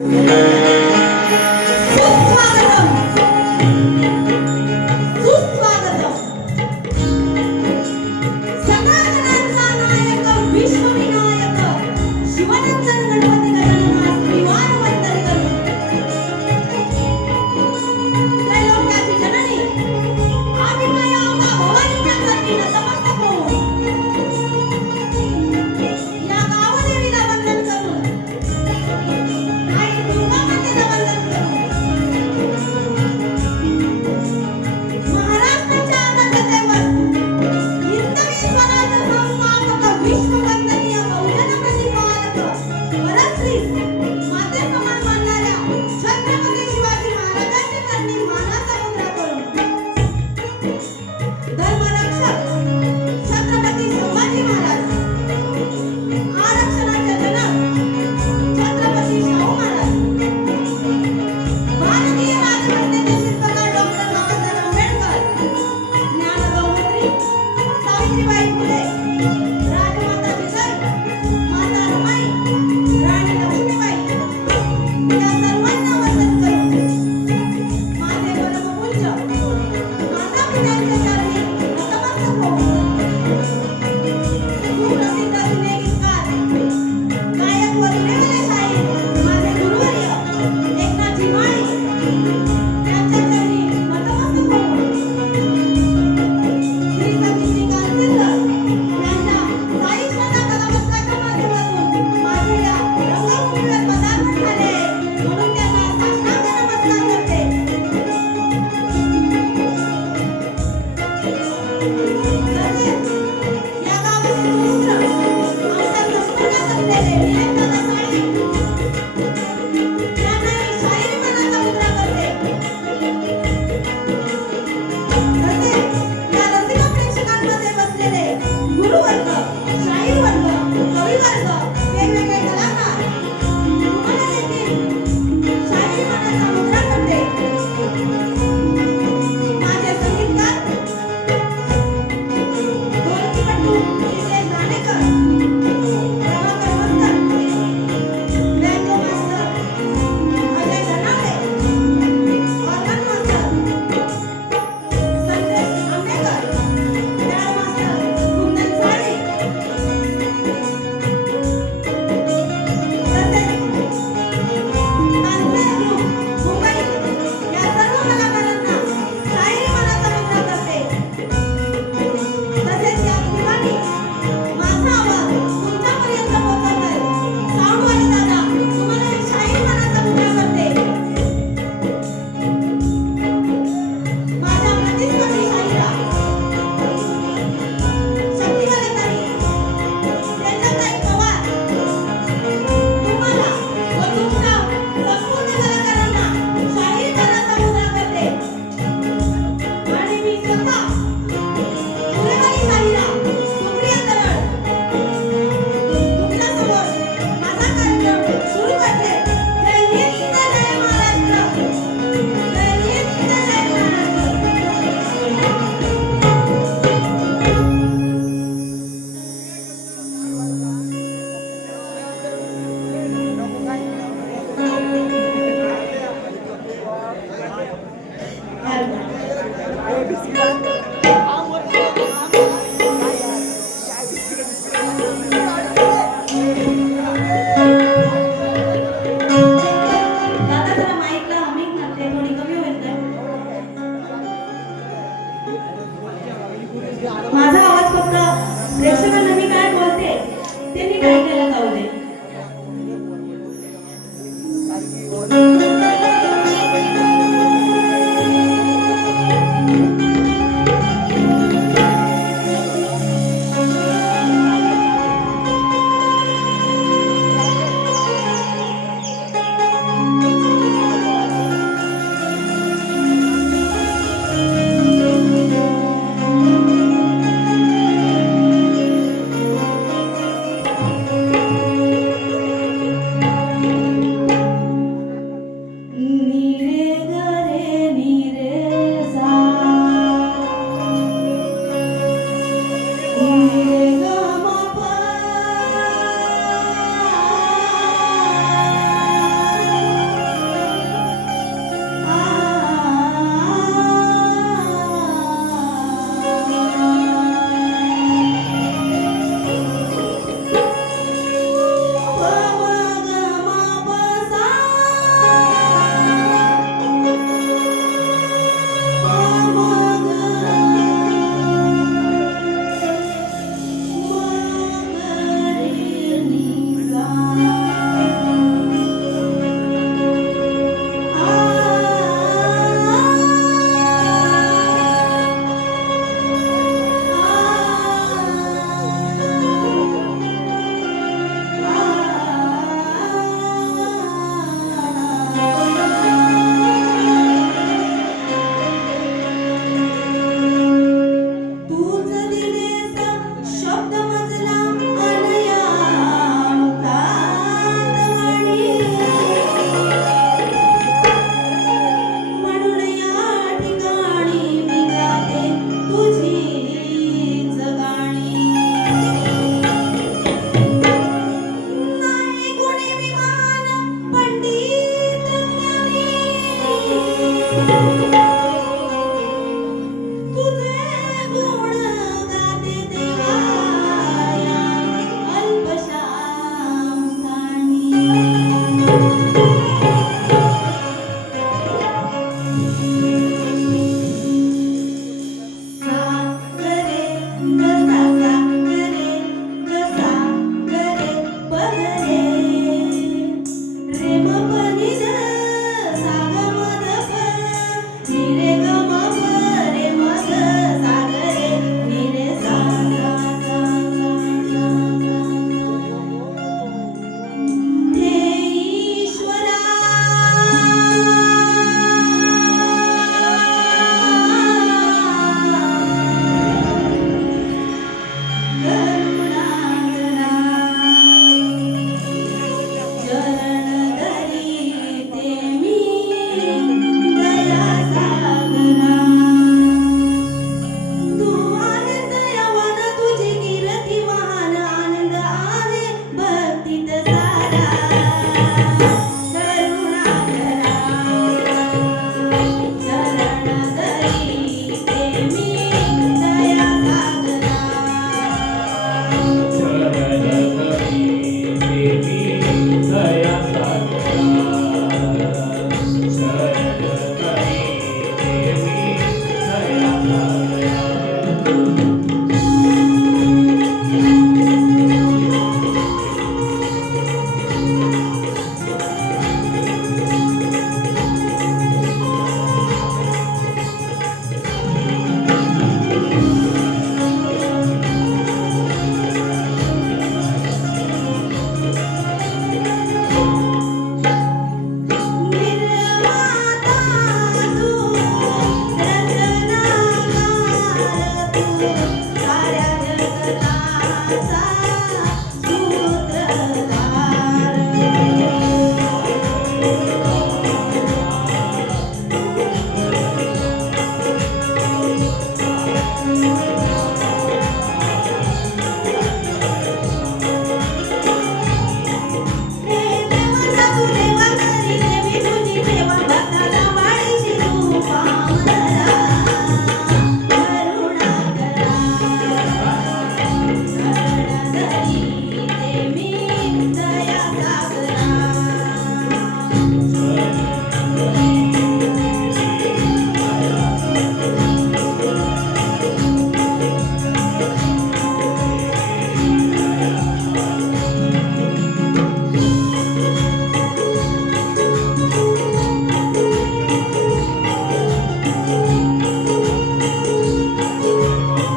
Yeah. มา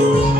you.